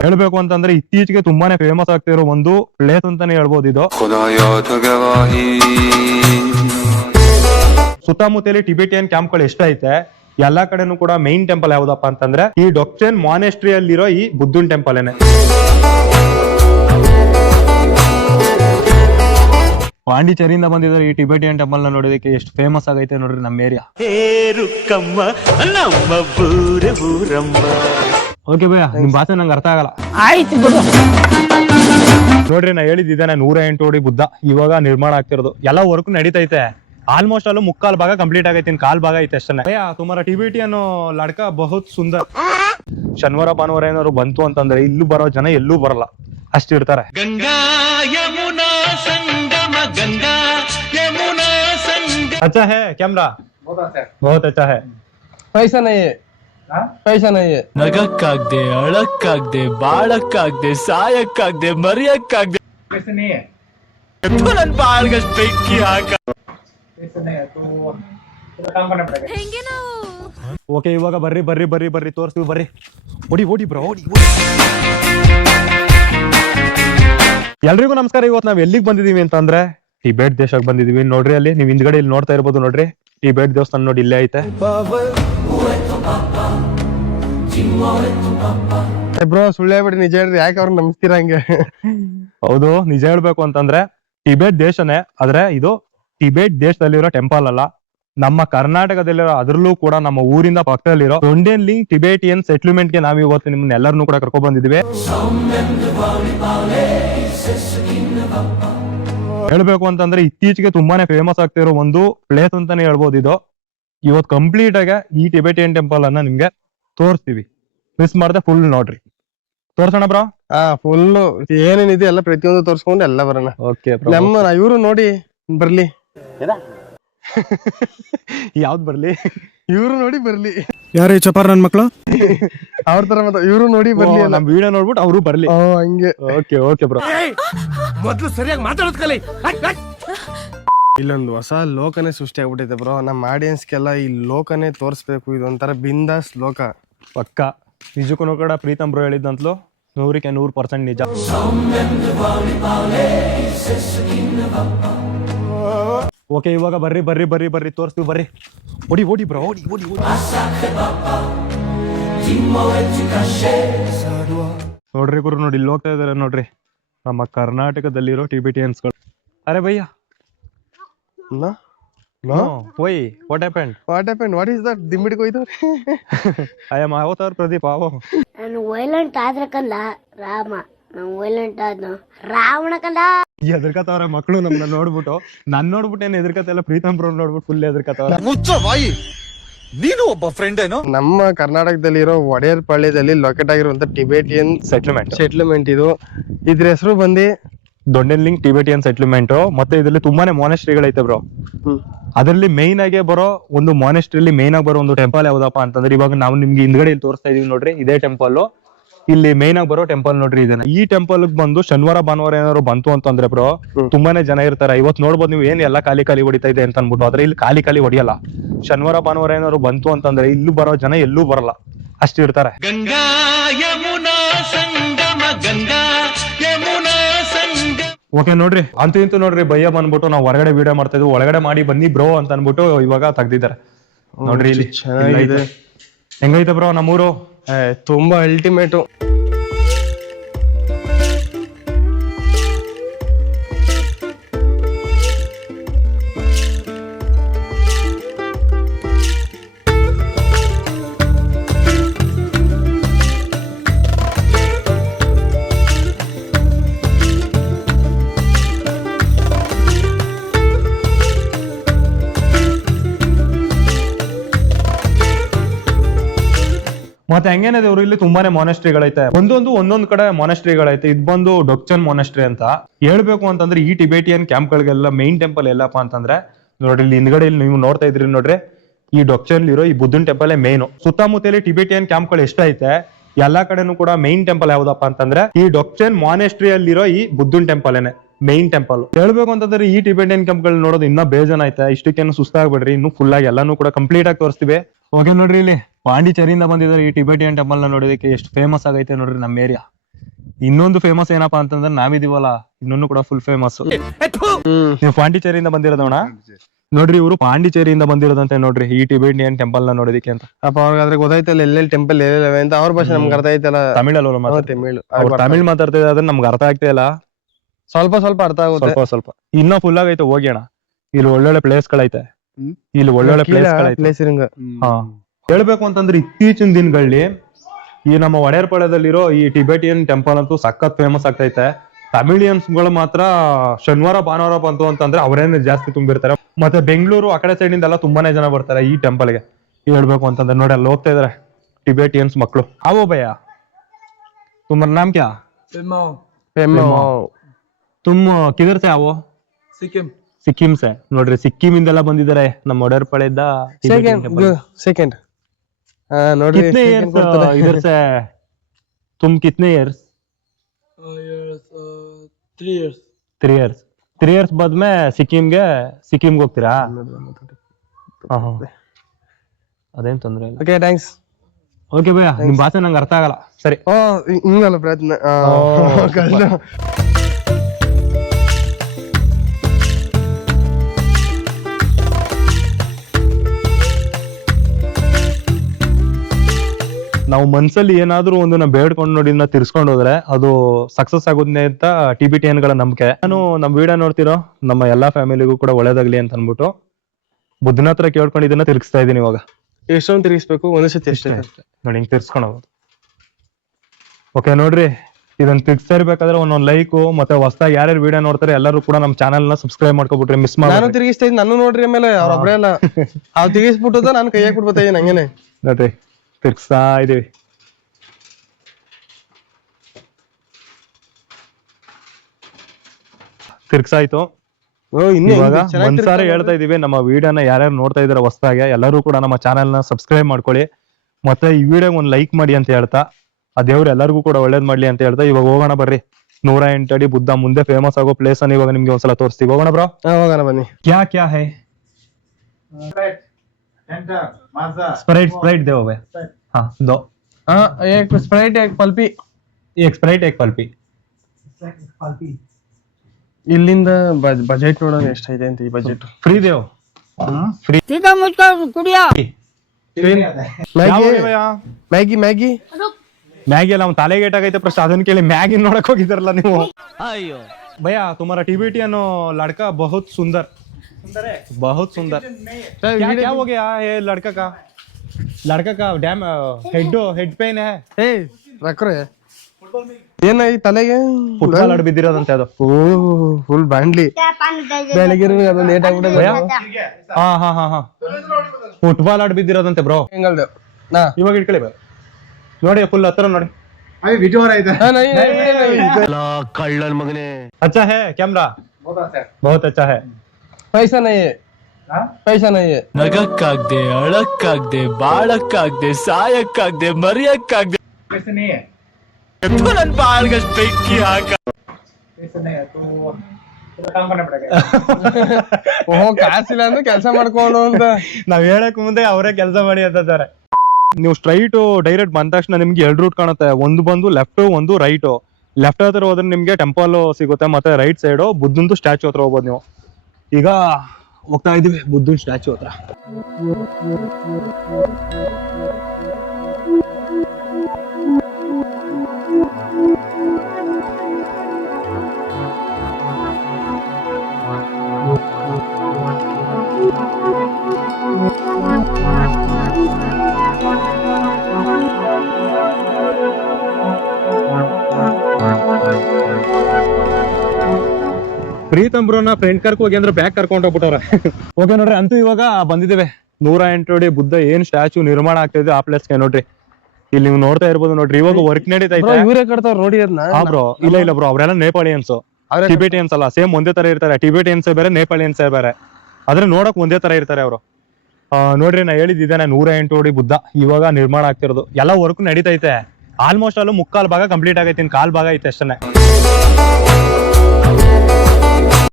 ಹೇಳ್ಬೇಕು ಅಂತಂದ್ರೆ ಇತ್ತೀಚೆಗೆ ತುಂಬಾನೇ ಫೇಮಸ್ ಆಗ್ತಿರೋ ಒಂದು ಪ್ಲೇಸ್ ಅಂತಾನೆ ಹೇಳ್ಬೋದು ಇದು. ಸುತ್ತಮುತ್ತಲಿ ಟಿಬೆಟಿಯನ್ ಕ್ಯಾಂಪ್ಗಳು ಎಷ್ಟೈತೆ ಎಲ್ಲಾ ಕಡೆನೂ ಕೂಡ ಮೈನ್ ಟೆಂಪಲ್ ಯಾವ್ದಪ್ಪ ಅಂತಂದ್ರೆ ಈ ಡೊಕ್ಚೆನ್ ಮಾನೆಸ್ಟ್ರಿಯಲ್ಲಿರೋ ಈ ಬುದ್ಧನ್ ಟೆಂಪಲ್ ಏನೇ. ಪಾಂಡಿಚೇರಿಯಿಂದ ಬಂದಿದ್ದಾರೆ ಈ ಟಿಬೆಟಿಯನ್ ಟೆಂಪಲ್ನ ನೋಡೋದಕ್ಕೆ ಎಷ್ಟು ಫೇಮಸ್ ಆಗೈತೆ ನೋಡ್ರಿ ನಮ್ಮ ಏರಿಯಾ ಓಕೆ ಭಯ ನಿಮ್ ಭಾಷೆ ನಂಗೆ ಅರ್ಥ ಆಗಲ್ಲ. ಆಯ್ತು ಬಿಡು. ನೋಡ್ರಿ ನಾ ಹೇಳಿದ್ದಿದ್ದಾನೆ ನೂರ ಎಂಟು ಓಡಿ ಬುದ್ಧ ಇವಾಗ ನಿರ್ಮಾಣ ಆಗ್ತಿರೋದು. ಎಲ್ಲ ವರ್ಕ್ ನಡೀತೈತೆ. ಆಲ್ಮೋಸ್ಟ್ ಅಲ್ಲೂ ಮುಕ್ಕಾಲ್ ಭಾಗ ಕಂಪ್ಲೀಟ್ ಆಗೈತಿ ಕಾಲ್ ಭಾಗ ಐತೆ ಅಷ್ಟೇ ಭಯ ತುಮಾರ ಅನ್ನೋ ಲಡ್ಕ ಬಹುತ್ ಸುಂದರ್. ಶನಿವಾರ ಭಾನುವಾರ ಏನಾದ್ರು ಬಂತು ಅಂತಂದ್ರೆ ಇಲ್ಲೂ ಬರೋ ಜನ ಎಲ್ಲೂ ಬರಲ್ಲ. ಅಷ್ಟಿರ್ತಾರೆ ಗಂಗಾ ಯಮುನಾ ಗಂಗಾ ಯಮುನಾ ಸಂಗ अच्छा है कैमरा बहुत अच्छा है पैसा नहीं है पैसा नहीं है ನಗಕ್ಕಾಗ್ದೆ ಅಳಕ್ಕಾಗ್ದೆ ಬಾಳಕ್ಕಾಗ್ದೆ ಸಾಯಕ್ಕಾಗ್ದೆ ಮರಿಯಕ್ಕಾಗ್ದೆ ನನ್ ಬಾಳ್ಗಷ್ಟ್ ಬೆಂಕಿ ಹಾಕ ಹೆಂಗೆ ನಾವು ಓಕೆ ಇವಾಗ ಬರ್ರಿ ಬರ್ರಿ ಬರ್ರಿ ಬರ್ರಿ ತೋರಿಸ್ತೀವಿ ಬರ್ರಿ ಓಡಿ ಓಡಿ ಬ್ರೋ ಓಡಿ ಎಲ್ರಿಗೂ ನಮಸ್ಕಾರ. ಇವತ್ತು ನಾವ್ ಎಲ್ಲಿಗೆ ಬಂದಿದೀವಿ ಅಂತಂದ್ರೆ ಬೇಟ್ ದೇಶಕ್ಕೆ ಬಂದಿದೀವಿ. ನೋಡ್ರಿ ಅಲ್ಲಿ ನೀವ್ ಹಿಂದ್ಗಡೆ ಇಲ್ಲಿ ನೋಡ್ತಾ ಇರ್ಬೋದು ನೋಡ್ರಿ. ಟಿಬೇಟ್ ದೇವಸ್ಥಾನ ನೋಡಿ ಇಲ್ಲೇ ಐತೆ. ಬ್ರೋ ಸುಳ್ಳು ಹೇಳ್ಬಿಡಿ ನಿಜ ಹೇಳ್ರಿ. ಯಾಕೆ ಅವ್ರು ನಂಬಿಸ್ತೀರಾ ಹಂಗೆ? ಹೌದು ನಿಜ ಹೇಳ್ಬೇಕು ಅಂತಂದ್ರೆ ಟಿಬೇಟ್ ದೇಶನೇ ಆದ್ರೆ ಇದು ಟಿಬೇಟ್ ದೇಶದಲ್ಲಿರೋ ಟೆಂಪಲ್ ಅಲ್ಲ. ನಮ್ಮ ಕರ್ನಾಟಕದಲ್ಲಿರೋ ಅದ್ರಲ್ಲೂ ಕೂಡ ನಮ್ಮ ಊರಿಂದ ಪಕ್ಕದಲ್ಲಿರೋ ಲಿಂಗ್ ಟಿಬೇಟಿಯನ್ ಸೆಟ್ಲ್ಮೆಂಟ್ಗೆ ನಾವು ಇವತ್ತು ನಿಮ್ಮನ್ನ ಎಲ್ಲರನ್ನೂ ಕೂಡ ಕರ್ಕೊಂಡ್ ಬಂದಿದೀವಿ. ಹೇಳ್ಬೇಕು ಅಂತಂದ್ರೆ ಇತ್ತೀಚೆಗೆ ತುಂಬಾನೇ ಫೇಮಸ್ ಆಗ್ತಿರೋ ಒಂದು ಪ್ಲೇಸ್ ಅಂತಾನೆ ಹೇಳ್ಬೋದು ಇದು. ಇವತ್ತು ಕಂಪ್ಲೀಟ್ ಆಗಿ ಈ ಟಿಬೇಟಿಯನ್ ಟೆಂಪಲ್ ಅನ್ನ ನಿಮ್ಗೆ ತೋರಿಸ್ತೀವಿ. ಮಿಸ್ ಮಾಡದೆ ಫುಲ್ ನೋಡ್ರಿ. ತೋರ್ಸೋಣ ಬ್ರೋ? ಹಾ ಫುಲ್ ಏನೇನಿದೆ ಎಲ್ಲ ಪ್ರತಿಯೊಂದು ತೋರಿಸ್ಕೊಂಡು ಎಲ್ಲ ಬರೋಣ. ಓಕೆ ನಮ್ಮ ಇವ್ರು ನೋಡಿ ಬರ್ಲಿ. ಯಾವ್ದು ಬರ್ಲಿ? ಇವ್ರು ನೋಡಿ ಬರ್ಲಿ. ಯಾರೇ ಚಪಾರ್ ನನ್ ಮಕ್ಳು? ಅವ್ರ ತರ ಮಾತ್ರ ಇವ್ರು ನೋಡಿ ಬರ್ಲಿ ನಮ್ಮ ವಿಡಿಯೋ ನೋಡ್ಬಿಟ್ಟು ಅವರು ಬರ್ಲಿ. ಓ ಹಂಗೆ. Okay okay bro. ಮೊದ್ಲು ಸರಿಯಾಗಿ ಮಾತಾಡೋದು ಕಲಿ. ಇಲ್ಲೊಂದು ಹೊಸ ಲೋಕನೇ ಸೃಷ್ಟಿ ಆಗ್ಬಿಟ್ಟಿದೆ ಬ್ರೋ. ನಮ್ಮ ಆಡಿಯನ್ಸ್ಗೆಲ್ಲ ಈ ಲೋಕನೇ ತೋರಿಸ್ಬೇಕು. ಇದೊಂಥರ ಬಿಂದಾಸ್ ಲೋಕ. ಪಕ್ಕ. ನಿಜಕ್ಕೂ ಕೂಡ ಪ್ರೀತಮ್ ಬ್ರೋ ಹೇಳಿದ್ದಂತಲೂ ನೂರಕ್ಕೆ ನೂರು ಪರ್ಸೆಂಟ್ ನಿಜ. ಓಕೆ ಇವಾಗ ಬರ್ರಿ ಬರ್ರಿ ಬರ್ರಿ ಬರ್ರಿ ತೋರಿಸ್ತೀವಿ ಬರ್ರಿ. ಓಡಿ ಓಡಿ ಬ್ರೋ ಓಡಿ ಓಡಿ ಓಡಿ. ನೋಡ್ರಿ ಗುರು ನೋಡಿ ಇಲ್ಲಿ ಹೋಗ್ತಾ ಇದಾರೆ ನೋಡ್ರಿ. ನಮ್ಮ ಕರ್ನಾಟಕದಲ್ಲಿರೋ ಟಿಬಿಟಿಯನ್ಸ್ಗಳು ಅರೆ ಭಯ್ಯ. ನಾ ನೋ ಓಯ್ what happened what happen what is that ದಿಂಬಿಡಿಗೆ ಹೋಯ್ತವ್ರೆ ಐ ಆಮ್ ಅವತಾರ್ ಪ್ರದೀಪ್ ಆವೋ ನಾನು ವೈಲೆಂಟ್ ಆದ್ರಕ್ಕಲ್ಲ ರಾಮ. ವೈಲೆಂಟ್ ಆದ್ನು ರಾವಣ ಕಂದ. ಎದ್ರಕತ್ತವ್ರ ಮಕ್ಕಳು ನಮ್ಮನ್ನ ನೋಡ್ಬಿಟ್ಟು. ನನ್ ನೋಡ್ಬಿಟ್ಟು ಏನ್ ಎದ್ರಕತ್ತಲ್ಲ ಪ್ರೀತಮ್ ಬ್ರೋ ನೋಡ್ಬಿಟ್ಟು ಫುಲ್ ಎದ್ರಕತ್ತವ್ರ. ಮುಚ್ಚ ಬಾಯಿ. ನೀನು ಒಬ್ಬ ಫ್ರೆಂಡ್ ಏನು? ನಮ್ಮ ಕರ್ನಾಟಕದಲ್ಲಿರೋ ಒಡೆಯರ್ ಪಾಳ್ಯದಲ್ಲಿ ಲೊಕೇಟ್ ಆಗಿರುವಂತ ಟಿಬೇಟಿಯನ್ ಸೆಟ್ಲ್ಮೆಂಟ್ ಸೆಟ್ಲ್ಮೆಂಟ್ ಇದು. ಇದ್ರ ಹೆಸರು ಬಂದು? ದೊಡ್ಡಲಿಂಗ್ ಟಿಬೆಟಿಯನ್ ಸೆಟ್ಲ್ಮೆಂಟ್ ಮತ್ತೆ ಇದರಲ್ಲಿ ತುಂಬಾನೇ ಮಾನೆಸ್ಟ್ರಿಗಳೈತೆ ಬ್ರೋ. ಅದರಲ್ಲಿ ಮೇನ್ ಆಗಿ ಬರೋ ಒಂದು ಮಾನೆಸ್ಟ್ರಿಲಿ ಮೇನ್ ಆಗಿ ಬರೋ ಒಂದು ಟೆಂಪಲ್ ಯಾವ್ದಪ್ಪ ಅಂತಂದ್ರೆ ಇವಾಗ ನಾವು ನಿಮ್ಗೆ ಹಿಂದ್ಗಡೆ ಇಲ್ಲಿ ತೋರಿಸ್ತಾ ಇದೀವಿ ನೋಡ್ರಿ ಇದೇ ಟೆಂಪಲ್ ಇಲ್ಲಿ ಮೇನ್ ಆಗಿ ಬರೋ ಟೆಂಪಲ್ ನೋಡ್ರಿ ಇದನ್ನ. ಈ ಟೆಂಪಲ್ ಬಂದು ಶನಿವಾರ ಭಾನುವಾರ ಏನಾದ್ರು ಬಂತು ಅಂತಂದ್ರೆ ಬ್ರೋ ತುಂಬಾನೇ ಜನ ಇರ್ತಾರೆ. ಇವತ್ ನೋಡ್ಬೋದು ನೀವು ಏನ್ ಎಲ್ಲ ಖಾಲಿ ಖಾಲಿ ಹೊಡಿತಾ ಇದೆ ಅಂತ ಅನ್ಬಿಟ್ಟು ಆದ್ರೆ ಇಲ್ಲಿ ಖಾಲಿ ಖಾಲಿ ಹೊಡಿಯಲ್ಲ. ಶನಿವಾರ ಭಾನುವಾರ ಏನಾದ್ರು ಬಂತು ಅಂತಂದ್ರೆ ಇಲ್ಲೂ ಬರೋ ಜನ ಎಲ್ಲೂ ಬರಲ್ಲ. ಅಷ್ಟು ಇರ್ತಾರೆ. ಯಮುನಾ ಸಂಗಮ ಗಂಗಾ ಯಮುನಾ ಸಂಗ. ಓಕೆ ನೋಡ್ರಿ. ಅಂತ ಇಂತ ನೋಡ್ರಿ ಭಯ ಬಂದ್ಬಿಟ್ಟು ನಾವು ಹೊರಗಡೆ ವಿಡಿಯೋ ಮಾಡ್ತಾ ಇದ್ವಿ. ಒಳಗಡೆ ಮಾಡಿ ಬನ್ನಿ ಬ್ರೋ ಅಂತ ಅನ್ಬಿಟ್ಟು ಇವಾಗ ತೆಗ್ದಿದ್ದಾರೆ. ನೋಡ್ರಿ ಇಲ್ಲಿ. ಚೆನ್ನಾಗಿದೆ. ಹೆಂಗೈತೆ ಬ್ರೋ ನಮ್ಮೂರು? ತುಂಬಾ ಅಲ್ಟಿಮೇಟು ಮತ್ತೆ ಹೆಂಗೇನೆ ದೇವ್ರು ಇಲ್ಲಿ ತುಂಬಾನೇ ಮೊನೆಸ್ಟ್ರಿಗಳೈತೆ ಒಂದೊಂದು ಒಂದೊಂದ್ ಕಡೆ ಮೊನೆಸ್ಟ್ರಿಗಳೈತೆ ಇದ್ ಬಂದು ಡೊಕ್ಚನ್ ಮೊನೆಸ್ಟ್ರಿ ಅಂತ. ಹೇಳ್ಬೇಕು ಅಂತಂದ್ರೆ ಈ ಟಿಬೇಟಿಯನ್ ಕ್ಯಾಂಪ್ ಗಳಿಗೆಲ್ಲ ಮೈನ್ ಟೆಂಪಲ್ ಎಲ್ಲಪ್ಪ ಅಂತಂದ್ರೆ, ನೋಡ್ರಿ ಇಲ್ಲಿ ಹಿಂದ್ಗಡೆ ಇಲ್ಲಿ ನೀವು ನೋಡ್ತಾ ಇದ್ರಿ ನೋಡ್ರಿ, ಈ ಡೊಕ್ಚನ್ ಇರೋ ಈ ಬುದ್ಧನ್ ಟೆಂಪಲ್ ಮೇನ್ ಸುತ್ತಮುತ್ತಲಿ ಟಿಬೇಟಿಯನ್ ಕ್ಯಾಂಪ್ಗಳು ಎಷ್ಟೈತೆ ಎಲ್ಲಾ ಕಡೆನೂ ಕೂಡ ಮೈನ್ ಟೆಂಪಲ್ ಯಾವ್ದಪ್ಪ ಅಂತಂದ್ರೆ, ಈ ಡೊಕ್ಚನ್ ಮಾನೆಸ್ಟ್ರಿ ಅಲ್ಲಿರೋ ಈ ಬುದ್ಧನ್ ಟೆಂಪಲ್ ಏನೆ ಮೈನ್ ಟೆಂಪಲ್ ಹೇಳ್ಬೇಕು ಅಂತಂದ್ರೆ ಈ ಟಿಬೆಟಿಯನ್ ಕ್ಯಾಂಪ್ಗಳು ನೋಡೋದು ಇನ್ನ ಬೇಜಾನ್ ಆಯ್ತಾ ಇಷ್ಟಕ್ಕೇನು ಸುಸ್ತಾಗ್ಬಿಡ್ರಿ. ಇನ್ನು ಫುಲ್ ಆಗಿ ಎಲ್ಲಾನು ಕೂಡ ಕಂಪ್ಲೀಟ್ ಆಗಿ ತೋರಿಸ್ತೀವಿ. ಓಕೆ ನೋಡ್ರಿ ಇಲ್ಲಿ. ಪಾಂಡಿಚೇರಿಯಿಂದ ಬಂದಿದ್ದಾರೆ ಈ ಟಿಬೇಟಿಯನ್ ಟೆಂಪಲ್ನ ನೋಡೋದಕ್ಕೆ ಎಷ್ಟು ಫೇಮಸ್ ಆಗೈತೆ ನೋಡ್ರಿ ನಮ್ಮ ಏರಿಯಾ ಇನ್ನೊಂದು ಫೇಮಸ್ ಏನಪ್ಪಾ ಅಂತಂದ್ರೆ ನಾವಿದೀವಲ್ಲ ಇನ್ನೊಂದು ಕೂಡ ಫುಲ್ ಫೇಮಸ್ ನೀವು ಪಾಂಡಿಚೇರಿಯಿಂದ ಬಂದಿರೋದವಣ ನೋಡ್ರಿ ಇವರು ಪಾಂಡಿಚೇರಿಯಿಂದ ಬಂದಿರೋದಂತೆ ನೋಡ್ರಿ ಈ ಟಿಬೆಟಿಯನ್ ಟೆಂಪಲ್ನ ನೋಡೋದಕ್ಕೆ ಅಂತ. ಅಪ್ಪ ಅವ್ರಿಗಾದ್ರೆ ಗೊತ್ತಾಯ್ತಲ್ಲ ಎಲ್ಲೆಲ್ಲಿ ಟೆಂಪಲ್ ಎಲ್ಲೆಲ್ಲವೆ ಅಂತ. ಅವ್ರ ಭಾಷೆ ನಮ್ಗೆ ಅರ್ಥ ಆಯ್ತಲ್ಲ. ತಮಿಳಲ್ಲ ತಮಿಳು. ಅವ್ರು ತಮಿಳ್ ಮಾತಾಡ್ತಿದ್ರೆ ಅದನ್ನ ನಮ್ಗೆ ಅರ್ಥ ಆಗ್ತಾ ಇಲ್ಲ. ಸ್ವಲ್ಪ ಸ್ವಲ್ಪ ಅರ್ಥ ಆಗುತ್ತೆ. ಸ್ವಲ್ಪ ಸ್ವಲ್ಪ. ಇನ್ನ ಫುಲ್ ಆಗೈತೆ ಹೋಗಿ ಅಣ್ಣ. ಇಲ್ಲಿ ಒಳ್ಳೊಳ್ಳೆ ಪ್ಲೇಸ್ ಗಳೈತೆ. ಇಲ್ಲಿ ಒಳ್ಳೊಳ್ಳೆ ಪ್ಲೇಸ್ ಪ್ಲೇಸ್ ಇರಂಗ. ಹಾ. ಹೇಳ್ಬೇಕು ಅಂತಂದ್ರೆ ಇತ್ತೀಚಿನ ದಿನಗಳಲ್ಲಿ ಈ ನಮ್ಮ ಒಡೆಯರ್ಪಾಳ್ಯದಲ್ಲಿರೋ ಈ ಟಿಬೆಟಿಯನ್ ಟೆಂಪಲ್ ಅಂತೂ ಸಖತ್ ಫೇಮಸ್ ಆಗ್ತೈತೆ. ತಮಿಳಿಯನ್ಸ್ಗಳು ಮಾತ್ರ ಶನಿವಾರ ಭಾನುವಾರ ಬಂತು ಅಂತಂದ್ರೆ ಅವರೇನೆ ಜಾಸ್ತಿ ತುಂಬಿರ್ತಾರೆ. ಮತ್ತೆ ಬೆಂಗಳೂರು ಆ ಕಡೆ ಸೈಡ್ ಇಂದ ತುಂಬಾನೇ ಜನ ಬರ್ತಾರೆ ಈ ಟೆಂಪಲ್ಗೆ. ಹೇಳ್ಬೇಕು ಅಂತಂದ್ರೆ ನೋಡಿ ಅಲ್ಲಿ ಹೋಗ್ತಾ ಇದಾರೆ ಟಿಬೆಟಿಯನ್ಸ್ ಮಕ್ಕಳು ಅವೋ ಭಯ ತುಂಬ ನಾಮ್ ಕ್ಯಾ? ತುಂಬ ಕಿದರ್ ಸೆ ಅವೋ ಸಿಕ್ಕಿಂ ಸೆ. ನೋಡ್ರಿ ಸಿಕ್ಕಿಂ ಇಂದೆಲ್ಲ ಬಂದಿದ್ದಾರೆ ನಮ್ಮ ಒಡೆಯರ್ಪಾಳ್ಯದ ಸೆಕೆಂಡ್ ನೋಡ್ರಿ कितने second इयर्स ಕೊಡ್ತಾರೆ. इधर से तुम कितने years three years three years three years ಬಾದ್ಮೇ ಸಿಕ್ಕಿಂಗೆ ಸಿಕ್ಕಿಂಗೆ ಹೋಗ್ತೀರಾ ಹಾ, ಹಾ. ಅದೇನ್ ತೊಂದ್ರೆ ಇಲ್ಲ ಓಕೆ ಥ್ಯಾಂಕ್ಸ್ ಓಕೆ ಭಯ್ಯ ನಿಮ್ ಭಾಷೆ ನಂಗೆ ಅರ್ಥ ಆಗಲ್ಲ ಸರಿ ಓ ಹಿಂಗಲ್ಲ ಪ್ರಯತ್ನ ಆ, ಕಳ್ದ. ನಾವು ಮನ್ಸಲ್ಲಿ ಏನಾದ್ರೂ ಒಂದನ್ನ ಬೇಡ್ಕೊಂಡು ನೋಡಿ ತಿರ್ಸ್ಕೊಂಡು ಹೋದ್ರೆ ಅದು ಸಕ್ಸಸ್ ಆಗುತ್ತೆ ಅಂತ ಟಿ ಬಿ ಟಿ ಗಳ ನಂಬಿಕೆ. ನಾನು ನಮ್ ವಿಡಿಯೋ ನೋಡ್ತಿರೋ ನಮ್ಮ ಎಲ್ಲಾ ಫ್ಯಾಮಿಲಿಗೂ ಕೂಡ ಒಳ್ಳೇದಾಗ್ಲಿ ಅಂತ ಅನ್ಬಿಟ್ಟು ಬುದ್ಧನ ಹತ್ರ ಕೇಳ್ಕೊಂಡು ಇದನ್ನ ತಿರ್ಗಿಸ್ತಾ ಇದೀನಿ ಇವಾಗ. ಎಷ್ಟೊಂದು ತಿರ್ಗಿಸ್ಬೇಕು? ಒಂದೇ ಸತಿ ಅಷ್ಟೇ ನೋಡಿ ಹಿಂಗ್ ತಿರ್ಸ್ಕೊಂಡು ಹೋಗೋದು. ಓಕೆ ನೋಡ್ರಿ. ಇದನ್ನ ತಿರ್ಗಿಸ್ತಾ ಇರ್ಬೇಕಾದ್ರೆ ಒಂದೊಂದ್ ಲೈಕ್ ಮತ್ತೆ ಹೊಸದಾಗಿ ಯಾರ್ಯಾರು ವಿಡಿಯೋ ನೋಡ್ತಾರೆ ಎಲ್ಲರೂ ಕೂಡ ನಮ್ಮ ಚಾನಲ್ನ ಸಬ್ಸ್ಕ್ರೈಬ್ ಮಾಡ್ಕೊಬಿಟ್ರಿ ಮಿಸ್ ನಾನು ತಿರ್ಗಿಸ್ತಾ ಇದ್ದೀನಿ. ನಾನು ನೋಡ್ರಿ ಆಮೇಲೆ ಅವ್ರ ಒಬ್ಬರೇ ಅಲ್ಲ. ಅವ್ರು ತಿರ್ಗಿಸ್ಬಿಟ್ಟು ನಾನು ಕೈಯಾಗ ಬಿಡ್ಬೋತಾ ಇದೀನಿ ಹಂಗೇನೆ. ನೋಡ್ರಿ ตึกซ้ายดิ ತಿರ್ಗ್ಸಾಯ್ತು ಇವಾಗ ಒಂದ್ಸಾರಿ ಹೇಳ್ತಾ ಇದೀವಿ ನಮ್ಮ ವಿಡಿಯೋನ ಯಾರ್ಯಾರು ನೋಡ್ತಾ ಇದಾರೆ ಹೊಸದಾಗೆ ಎಲ್ಲರೂ ಕೂಡ ನಮ್ಮ ಚಾನೆಲ್ನ ಸಬ್ಸ್ಕ್ರೈಬ್ ಮಾಡ್ಕೊಳ್ಳಿ. ಮತ್ತೆ ಈ ವಿಡಿಯೋಗೆ ಒಂದ್ ಲೈಕ್ ಮಾಡಿ ಅಂತ ಹೇಳ್ತಾ ಆ ದೇವ್ರು ಎಲ್ಲರಿಗೂ ಕೂಡ ಒಳ್ಳೇದ್ ಮಾಡ್ಲಿ ಅಂತ ಹೇಳ್ತಾ ಇವಾಗ ಹೋಗೋಣ ಬರ್ರಿ. ನೂರ ಎಂಟು ಅಡಿ ಬುದ್ಧ ಮುಂದೆ ಫೇಮಸ್ ಆಗೋ ಪ್ಲೇಸ್ ಅನ್ನ ಇವಾಗ ನಿಮ್ಗೆ ಒಂದ್ಸಲ ತೋರಿಸ್ತೀವಿ. ಹೋಗೋಣ ಬ್ರೋ? ಹೋಗೋಣ ಬನ್ನಿ. ಕ್ಯಾ ಕ್ಯಾ ಹೈ? स्प्राइट स्प्राइट दो भाई हाँ दो ಹಾ ಏಕ್ ಸ್ಪ್ರೈಟ್ ಏಕ್ ಪಲ್ಪಿ एक स्प्राइट एक पल्पी ಇಲ್ಲಿಂದ ಬಜೆಟ್ ನೋಡೋಣ ಎಷ್ಟೈತೆ ಅಂತ ಈ ಬಜೆಟ್ फ्री दो free Maggi Maggi Maggi Maggi ಎಲ್ಲ ಅವ್ನ್ ತಲೆಗೆ ಏಟಾಗೈತೆ ಪ್ರಶ್ನೆ ಅದನ್ನ ಕೇಳಿ ಮ್ಯಾಗಿ ನೋಡಕ್ ಹೋಗಿದಾರಲ್ಲ ನೀವು ಭಯ तुम्हारा टीबीटी ಅನ್ನೋ लड़का बहुत सुंदर बहुत सुंदर क्या क्या हो गया ये लड़का का लड़का का डैम हेड हेड पेन है ಏ ರಕ್ರೆ ಏನ ಈ ತಲೆಗೆ ಫುಟ್ಬಾಲ್ ಆಡ್ ಬಿದ್ದಿರೋದಂತೆ ಅದು ಓ ಫುಲ್ ಬಾಂಡ್ಲಿ ಬೆಳಗ್ಗೆ ಅದು ಲೇಟ್ ಆಗ್ಬಿಟ್ಟದ ಭಯ ಹಾ ಹಾ ಹಾ ಹಾ ಫುಟ್ಬಾಲ್ ಆಡ್ ಬಿದ್ದಿರೋದಂತೆ ಬ್ರೋ ಹೆಂಗಲ್ದೆ ನಾ ಇವಾಗ ಇಟ್ಕೊಳ್ಳಿ ಬಾ. ನೋಡಿ ಫುಲ್ ಹತ್ರ ನೋಡಿ ಹಾ, ನೈ, ನೈ, ನೈ, ನೈ. अच्छा है कैमरा बहुत अच्छा है ಪೈಸಾ ನೈ ನಗಕ್ಕಾಗ್ದೆ ಅಳಕ್ಕಾಗ್ದೆ ಬಾಳಕ್ಕಾಗ್ದೆ ಸಾಯಕ್ಕಾಗ್ದೆ ಮರಿಯಕ್ಕಾಗ್ದೆ. ಎತ್ತು ನನ್ ಬಾಳ್ಗಷ್ಟ್ ಬೆಂಕಿ ಹಾಕ. ಓಹೋ ಕಾಸಿಲ್ಲ ಅಂದ್ರೆ ಕೆಲಸ ಮಾಡ್ಕೊಂಡು ಅಂತ. ನಾವ್ ಹೇಳಕ್ ಮುಂದೆ ಅವರೇ ಕೆಲಸ ಮಾಡಿ ಅಂತಾರೆ ನೀವು ಸ್ಟ್ರೈಟ್ ಡೈರೆಕ್ಟ್ ಬಂದ ತಕ್ಷಣ ನಿಮ್ಗೆ ಎರಡು ರೂಟ್ ಕಾಣುತ್ತೆ. ಒಂದು ಬಂದು ಲೆಫ್ಟ್ ಒಂದು ರೈಟ್ ಲೆಫ್ಟ್ ಹತ್ರ ಹೋದ್ರೆ ನಿಮ್ಗೆ ಟೆಂಪಲ್ ಸಿಗುತ್ತೆ ಮತ್ತೆ ರೈಟ್ ಸೈಡ್ ಬುದ್ಧಂದು ಸ್ಟ್ಯಾಚು ಹತ್ರ ಹೋಗ್ಬೋದು ನೀವು. ಈಗ ಹೋಗ್ತಾ ಇದೀವಿ ಬುದ್ಧನ ಸ್ಟ್ಯಾಚು ಹತ್ರ. ಪ್ರೀತಮ್ ಬ್ರೋನ ಫ್ರೆಂಡ್ ಕರ್ಕ ಹೋಗಿ ಅಂದ್ರೆ ಬ್ಯಾಗ್ ಕರ್ಕೊಂಡು ಹೋಗ್ಬಿಟ್ಟವ್ರೆ. ಓಕೆ ನೋಡ್ರಿ ಅಂತೂ ಇವಾಗ ಬಂದಿದ್ದೇವೆ. ನೂರ ಎಂಟು ಅಡಿ ಬುದ್ಧ ಏನ್ ಸ್ಟ್ಯಾಚು ನಿರ್ಮಾಣ ಆಗ್ತಿದೆ ಆ ಪ್ಲೇಸ್ಗೆ ನೋಡ್ರಿ. ಇಲ್ಲಿ ನೀವು ನೋಡ್ತಾ ಇರ್ಬೋದು ನೋಡ್ರಿ ಇವಾಗ ವರ್ಕ್ ನಡೀತಾ ಬ್ರೋ ಇದೆ. ಇವರೇ ನೋಡಿ ಅದನ್ನ ಬ್ರೋ ಇಲ್ಲ ಇಲ್ಲ ಬ್ರೋ ಅವರೆಲ್ಲ ನೇಪಾಳಿಯನ್ಸ್. ಟಿಬೆಟಿಯನ್ಸ್ ಅಲ್ಲ ಸೇಮ್ ಒಂದೇ ತರ ಇರ್ತಾರೆ. ಟಿಬೆಟಿಯನ್ಸ್ ಬೇರೆ ನೇಪಾಳಿಯನ್ಸ್ ಬೇರೆ. ಆದ್ರೆ ನೋಡಕ್ ಒಂದೇ ತರ ಇರ್ತಾರೆ ಅವರು. ನೋಡ್ರಿ ನಾ ಹೇಳಿದ್ದೇನೆ ನೂರ ಎಂಟು ಅಡಿ ಬುದ್ಧ ಇವಾಗ ನಿರ್ಮಾಣ ಆಗ್ತಿರೋದು. ಎಲ್ಲ ವರ್ಕ್ ನಡೀತೈತೆ. ಆಲ್ಮೋಸ್ಟ್ ಅಲ್ಲೂ ಮುಕ್ಕಾಲ್ ಭಾಗ ಕಂಪ್ಲೀಟ್ ಆಗೈತಿ ಕಾಲ್ ಭಾಗ ಐತೆ ಅಷ್ಟೇ